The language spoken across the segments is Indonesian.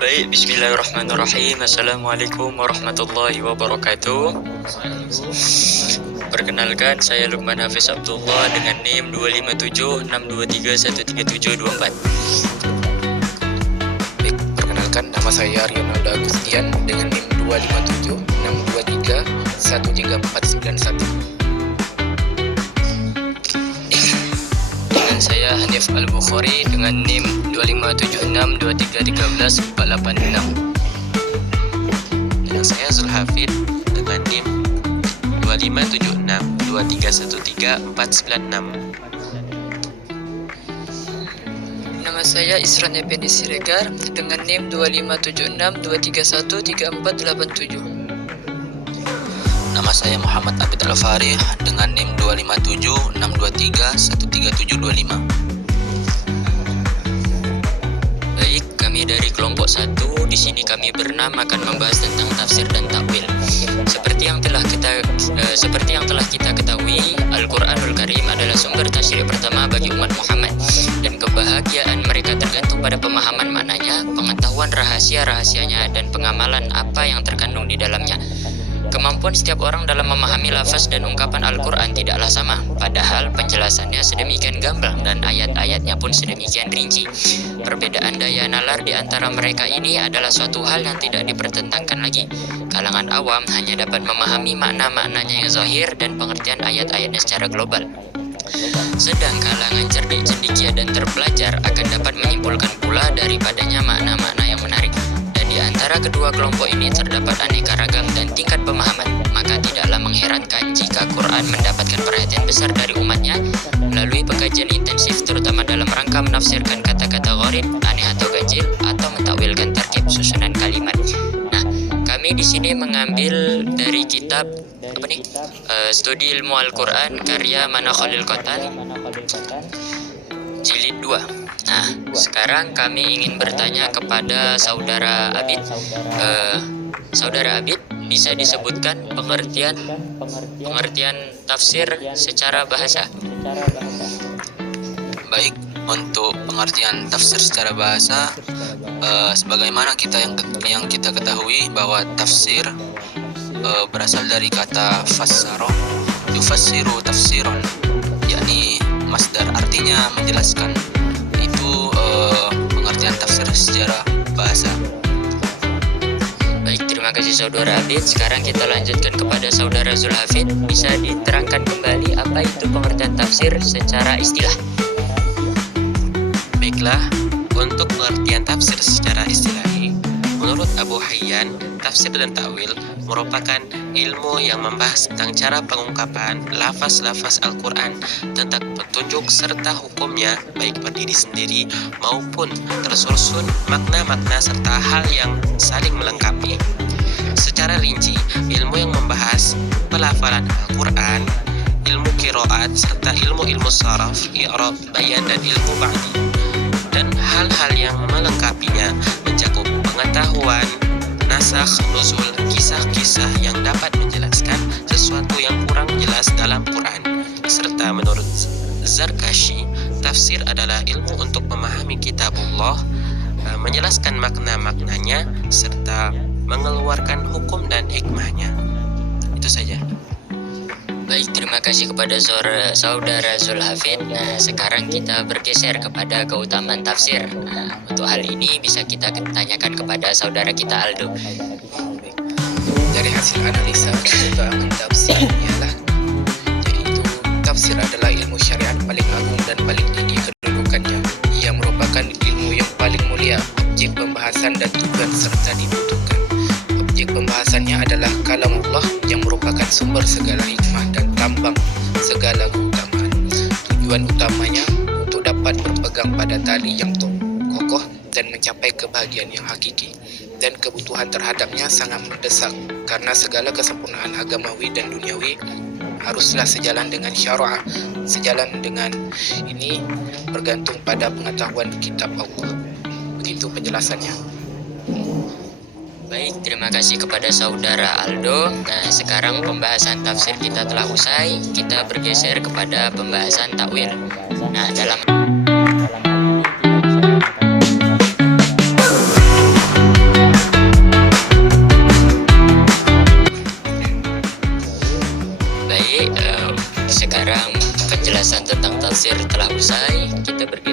Baik, bismillahirrahmanirrahim. Assalamualaikum warahmatullahi wabarakatuh. Perkenalkan, saya Lukman Hafiz Abdullah dengan NIM 25762313724. Baik, perkenalkan, nama saya Rionaldo Agustian dengan NIM 25762313491. Dengan saya Hanif Al-Bukhari dengan NIM 25762331486. Dan saya Zulhafid dengan NIM 25762313496. Nama saya Isran Effendi Siregar dengan NIM 25762313487. Nama saya Muhammad Abid Al-Farih dengan NIM 25762313725. Baik, kami dari kelompok 1. Di sini kami berenam akan membahas tentang tafsir dan takwil. Seperti yang telah kita ketahui, Al-Qur'anul Karim adalah sumber tasyri' pertama bagi umat Muhammad, dan kebahagiaan mereka tergantung pada pemahaman maknanya, pengetahuan rahasia-rahasianya, dan pengamalan apa yang terkandung di dalamnya. Kemampuan setiap orang dalam memahami lafaz dan ungkapan Al-Quran tidaklah sama, padahal penjelasannya sedemikian gamblang dan ayat-ayatnya pun sedemikian rinci. Perbedaan daya nalar di antara mereka ini adalah suatu hal yang tidak dipertentangkan lagi. Kalangan awam hanya dapat memahami makna-maknanya yang zahir dan pengertian ayat-ayatnya secara global. Sedang kalangan cerdik, cendekia, dan terpelajar akan dapat menyimpulkan pula daripadanya makna-makna yang menarik. Di antara kedua kelompok ini terdapat aneka ragam dan tingkat pemahaman, maka tidaklah mengherankan jika Quran mendapatkan perhatian besar dari umatnya melalui pengkajian intensif, terutama dalam rangka menafsirkan kata-kata gharib, aneh atau ganjil, atau mentakwilkan tarkib susunan kalimat. Nah, kami di sini mengambil dari kitab Studi Ilmu Al-Quran karya Mana Khalil Qotan, jilid 2. Nah, sekarang kami ingin bertanya kepada Saudara Abid. Saudara Abid, bisa disebutkan pengertian tafsir secara bahasa? Baik, untuk pengertian tafsir secara bahasa, sebagaimana yang kita ketahui bahwa tafsir berasal dari kata fassara, yufassiru tafsiran, yakni masdar, artinya menjelaskan. Itu pengertian tafsir secara bahasa. Baik, terima kasih Saudara Abid. Sekarang kita lanjutkan kepada Saudara Zulhafid. Bisa diterangkan kembali apa itu pengertian tafsir secara istilah? Baiklah, untuk pengertian tafsir secara istilahi, menurut Abu Hayyan, tafsir dan takwil merupakan ilmu yang membahas tentang cara pengungkapan lafaz-lafaz Al-Quran, tentang petunjuk serta hukumnya, baik berdiri sendiri maupun tersusun makna-makna serta hal yang saling melengkapi. Secara rinci, ilmu yang membahas pelafalan Al-Quran, ilmu qiraat, serta ilmu-ilmu saraf, i'rab, bayan, dan ilmu ba'di, dan hal-hal yang melengkapinya mencakup pengetahuan nasakh, nuzul, kisah-kisah yang dapat menjelaskan sesuatu yang kurang jelas dalam Quran. Serta menurut Zarkashi, tafsir adalah ilmu untuk memahami kitabullah, menjelaskan makna-maknanya, serta mengeluarkan hukum dan hikmahnya. Itu saja. Baik, terima kasih kepada Saudara Zulhafid. Nah, sekarang kita bergeser kepada keutamaan tafsir. Nah, untuk hal ini bisa kita tanyakan kepada saudara kita Aldo. Dari hasil analisa keutamaan tafsir ialah, yaitu tafsir adalah ilmu syariat paling agung dan paling tinggi kedudukannya. Ia merupakan ilmu yang paling mulia, objek pembahasan dan tujuan serta dibutuhkan. Objek pembahasannya adalah kalamullah yang merupakan sumber segala hikmah dan tambang segala keutamaan. Tujuan utamanya untuk dapat berpegang pada tali yang kokoh dan mencapai kebahagiaan yang hakiki, dan kebutuhan terhadapnya sangat mendesak karena segala kesempurnaan agamawi dan duniawi haruslah sejalan dengan syara'. Sejalan dengan ini bergantung pada pengetahuan kitab Allah. Begitu penjelasannya. Baik, terima kasih kepada Saudara Aldo. Nah, sekarang pembahasan tafsir kita telah usai. Kita bergeser kepada pembahasan takwil. Nah, dalam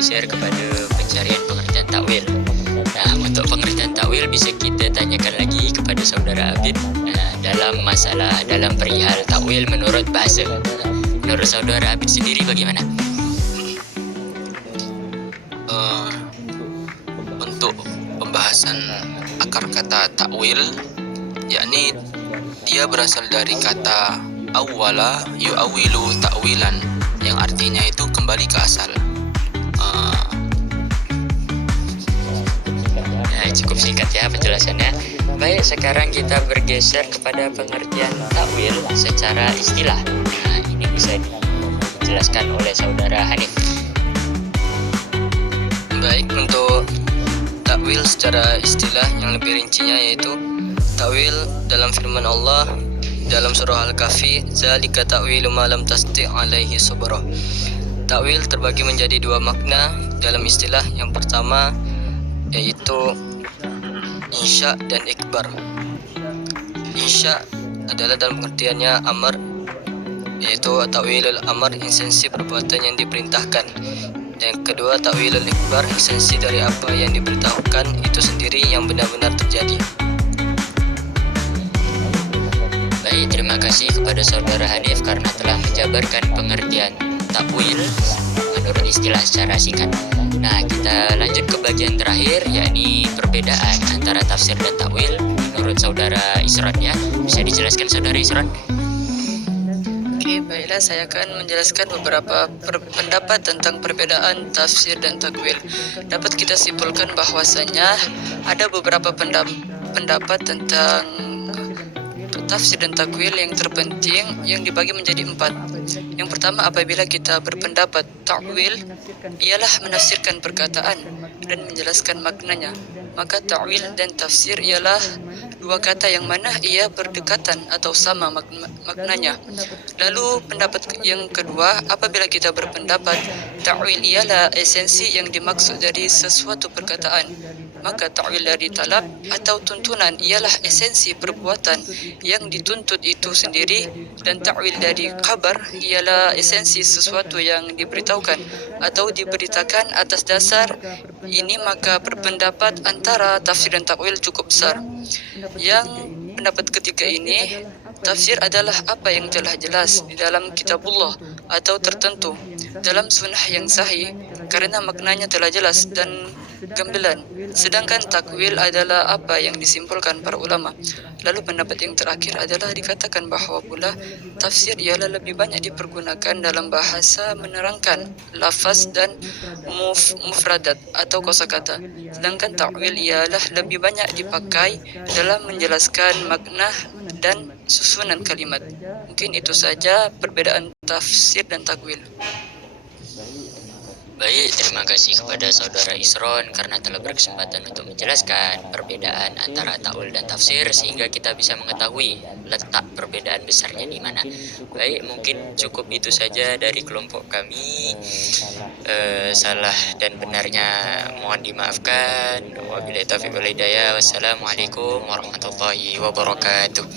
bergeser kepada pencarian pengertian takwil. Nah, untuk pengertian takwil bisa kita tanyakan lagi kepada saudara Abid dalam perihal takwil menurut bahasa. Menurut saudara Abid sendiri bagaimana? Untuk pembahasan akar kata takwil, yakni dia berasal dari kata awwala yu'awilu ta'wilan, yang artinya itu kembali ke asal. Nah, cukup singkat ya penjelasannya. Baik, sekarang kita bergeser kepada pengertian takwil secara istilah. Nah, ini bisa dijelaskan oleh saudara Hanif. Baik, untuk takwil secara istilah yang lebih rincinya yaitu takwil dalam firman Allah dalam surah Al-Kahfi, zalika ta'wilu ma lam tasti' alaihi sabra. Takwil terbagi menjadi dua makna dalam istilah. Yang pertama yaitu insya dan ikbar. Insya adalah dalam pengertiannya amar, yaitu takwilul amar, esensi perbuatan yang diperintahkan. Yang kedua, takwilul ikbar, esensi dari apa yang diberitahukan itu sendiri yang benar-benar terjadi. Baik, terima kasih kepada saudara Hanif karena telah menjabarkan pengertian takwil menurut istilah secara singkat. Nah, kita lanjut ke bagian terakhir, yakni perbedaan antara tafsir dan takwil menurut saudara Isron ya. Bisa dijelaskan saudara Isron? Oke, baiklah, saya akan menjelaskan beberapa pendapat tentang perbedaan tafsir dan takwil. Dapat kita simpulkan bahwasanya ada beberapa pendapat tentang tafsir dan takwil yang terpenting yang dibagi menjadi 4. Yang pertama, apabila kita berpendapat takwil ialah menafsirkan perkataan dan menjelaskan maknanya, maka takwil dan tafsir ialah dua kata yang mana ia berdekatan atau sama maknanya. Lalu pendapat yang kedua, apabila kita berpendapat takwil ialah esensi yang dimaksud dari sesuatu perkataan, maka takwil dari talab atau tuntunan ialah esensi perbuatan yang dituntut itu sendiri, dan takwil dari kabar ialah esensi sesuatu yang diberitahukan atau diberitakan atas dasar ini. Maka berpendapat antara tafsir dan takwil cukup besar. Yang pendapat ketiga ini, tafsir adalah apa yang telah jelas di dalam kitabullah atau tertentu dalam sunnah yang sahih karena maknanya telah jelas dan gamblang. Sedangkan takwil adalah apa yang disimpulkan para ulama. Lalu pendapat yang terakhir adalah dikatakan bahwa pula tafsir ialah lebih banyak dipergunakan dalam bahasa menerangkan lafaz dan mufradat atau kosakata. Sedangkan takwil ialah lebih banyak dipakai dalam menjelaskan makna dan susunan kalimat. Mungkin itu saja perbedaan tafsir dan takwil. Baik, terima kasih kepada saudara Isron karena telah berkesempatan untuk menjelaskan perbedaan antara takwil dan tafsir sehingga kita bisa mengetahui letak perbedaan besarnya di mana. Baik, mungkin cukup itu saja dari kelompok kami. Salah dan benarnya mohon dimaafkan. Wabillahi taufiq wal hidayah. Wassalamualaikum warahmatullahi wabarakatuh.